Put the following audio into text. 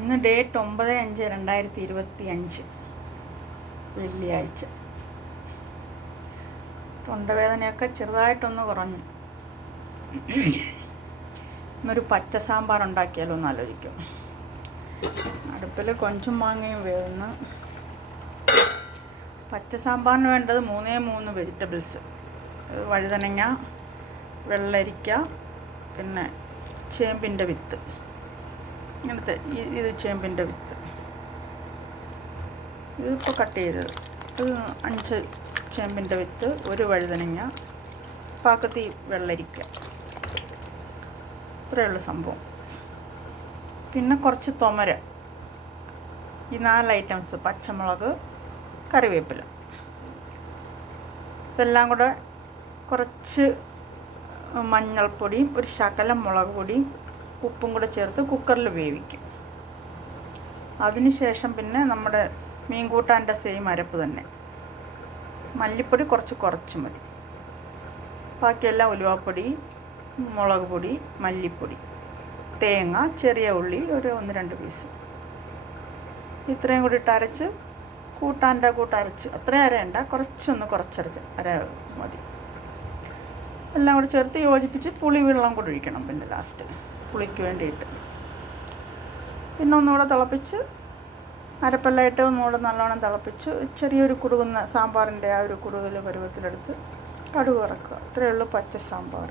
ഇന്ന് ഡേറ്റ് 9/5/2025 വെള്ളിയാഴ്ച. തൊണ്ടവേദനയൊക്കെ ചെറുതായിട്ടൊന്ന് കുറഞ്ഞു. ഇന്നൊരു പച്ച സാമ്പാർ ഉണ്ടാക്കിയാലോ എന്ന് ആലോചിക്കും. അടുപ്പിൽ കൊഞ്ചും മാങ്ങയും വേവുന്നു. പച്ച സാമ്പാറിന് വേണ്ടത് 3 വെജിറ്റബിൾസ്: വഴുതനങ്ങ, വെള്ളരിക്ക, പിന്നെ ചേമ്പിൻ്റെ വിത്ത്. ഇങ്ങനത്തെ ഇത് ചേമ്പിൻ്റെ വിത്ത്. ഇതിപ്പോൾ കട്ട് ചെയ്തത്. ഇത് 5 ചേമ്പിൻ്റെ വിത്ത്, 1 വഴുതനങ്ങ, പാക്കത്തി വെള്ളരിക്ക. ഇത്രയുള്ള സംഭവം. പിന്നെ കുറച്ച് തൊമര. ഈ 4 ഐറ്റംസ്: പച്ചമുളക്, കറിവേപ്പില. ഇതെല്ലാം കൂടെ കുറച്ച് മഞ്ഞൾപ്പൊടിയും ഒരു ശകലം മുളക് പൊടിയും ഉപ്പും കൂടെ ചേർത്ത് കുക്കറിൽ വേവിക്കും. അതിനുശേഷം പിന്നെ നമ്മുടെ മീൻ കൂട്ടാൻ്റെ സെയിം അരപ്പ് തന്നെ. മല്ലിപ്പൊടി കുറച്ച് മതി. ബാക്കിയെല്ലാം ഉലുവാപ്പൊടി, മുളക് പൊടി, മല്ലിപ്പൊടി, തേങ്ങ, ചെറിയ ഉള്ളി ഒരു 1-2 പീസ്. ഇത്രയും കൂടി ഇട്ട് അരച്ച് കൂട്ടാൻ്റെ കൂട്ടരച്ച്, അത്രയും അരയണ്ട, കുറച്ചരച്ച് അര മതി. എല്ലാം കൂടി ചേർത്ത് യോജിപ്പിച്ച് പുളി വെള്ളം കൂടി ഒഴിക്കണം. പിന്നെ ലാസ്റ്റ് പുളിക്ക് വേണ്ടിയിട്ട് പിന്നെ ഒന്നുകൂടെ തിളപ്പിച്ച് അരപ്പെല്ലാം ഇട്ട് ഒന്നുകൂടെ നല്ലോണം തിളപ്പിച്ച് ചെറിയൊരു കുറുകുന്ന സാമ്പാറിൻ്റെ ആ ഒരു കുറുകൽ പരുവത്തിലെടുത്ത് കടുക് വറക്കുക. ഇത്രയേ ഉള്ളൂ പച്ച സാമ്പാർ.